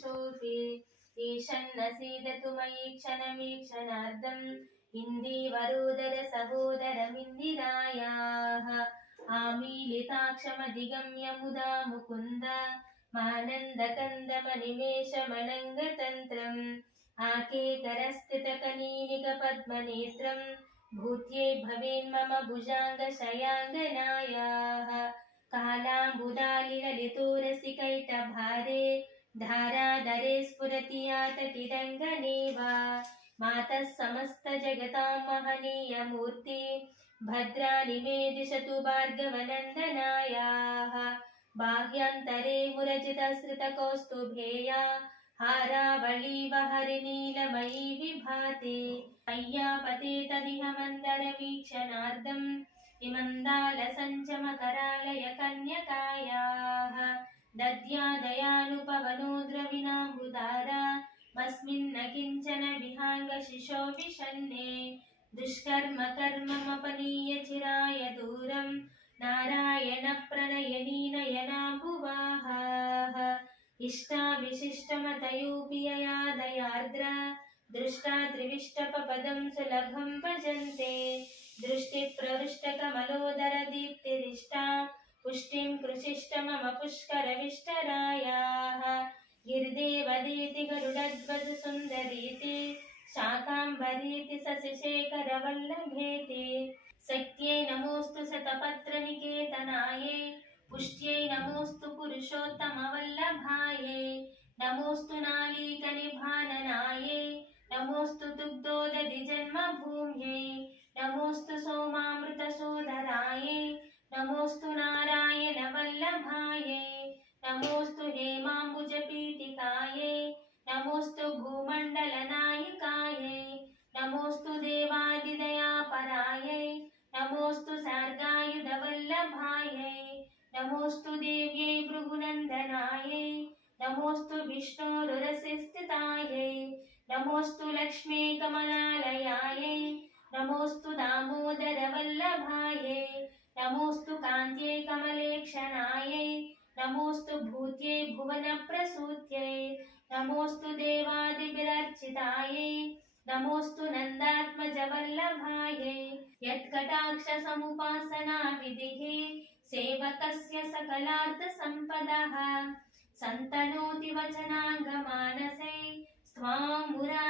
शोभे ईशन्न सीदतु मयि क्षणमीक्षणार्धम् इन्दीवरोदर सहोदरमिन्दिरायाः आमीलिताक्षमधिगम्य मुदा मुकुन्द मानन्दकन्दमनिमेषमनङ्गतन्त्रम् आकेकरस्थितकनीनिकपद्मनेत्रम् भूत्यै भवेन्मम भुजाङ्गशयाङ्गनायाः कालाम्बुदालिललितोरसिकैटभारे धाराधरे स्फुरति यातटिरङ्गने वा मातः समस्तजगतां महनीयमूर्ति भद्राणि मे दिशतु भार्गवनन्दनायाः बाह्यान्तरे मुरजितश्रितकौस्तुभेया हारावळीव हरिनीलमयी विभाति अय्यापते तदिह मन्दरवीक्षणार्धम् इमन्दालसञ्चमकरालय कन्यकायाः दद्यादयानुपवनो द्रविणाम्बुदारा मस्मिन्न किञ्चन विहाङ्गशिशो विषन्ने दुष्कर्म कर्ममपनीय चिराय दूरम् नारायणप्रणयनीनयनाम्बुवाहाः इष्टाविशिष्टमतयोऽपि यया दयार्द्र दृष्टा त्रिविष्टपपदं सुलभं भजन्ते दृष्टिप्रविष्टकमलोदरदीप्तिरिष्टा पुष्टिं कृशिष्ट मम पुष्करविष्टरायाः गिरिदेवदीति गरुडध्वज सुन्दरीति शाकाम्बरीति शशिशेखरवल्लभेति शक्त्यै नमोऽस्तु शतपत्रनिकेतनायै पुष्ट्यै नमोऽस्तु पुरुषोत्तमवल्लभायै नमोऽस्तु नालीकनिभाननायै नमोऽस्तु दुग्धोदधिजन्मभूम्यै नमोऽस्तु सोमामृतसोदरायै नमोऽस्तु नारायणवल्लभायै नमोऽस्तु सर्गायुधवल्लभायै नमोऽस्तु देव्यै भृगुनन्दनायै। नमोऽस्तु विष्णोरुरसिस्थितायै। नमोऽस्तु लक्ष्मी कमलालयायै नमोऽस्तु दामोदरवल्लभायै। नमोऽस्तु कान्त्यै कमलेक्षणायै नमोऽस्तु भूत्यै भुवनप्रसूत्यै। नमोऽस्तु देवादिभिरर्चितायै। नमोऽस्तु नन्दात्मजवल्लभायै कटाक्षसमुपासना विधिः सेवकस्य सकलार्थसम्पदः सन्तनोति वचनाङ्गमानसे स्वामुरा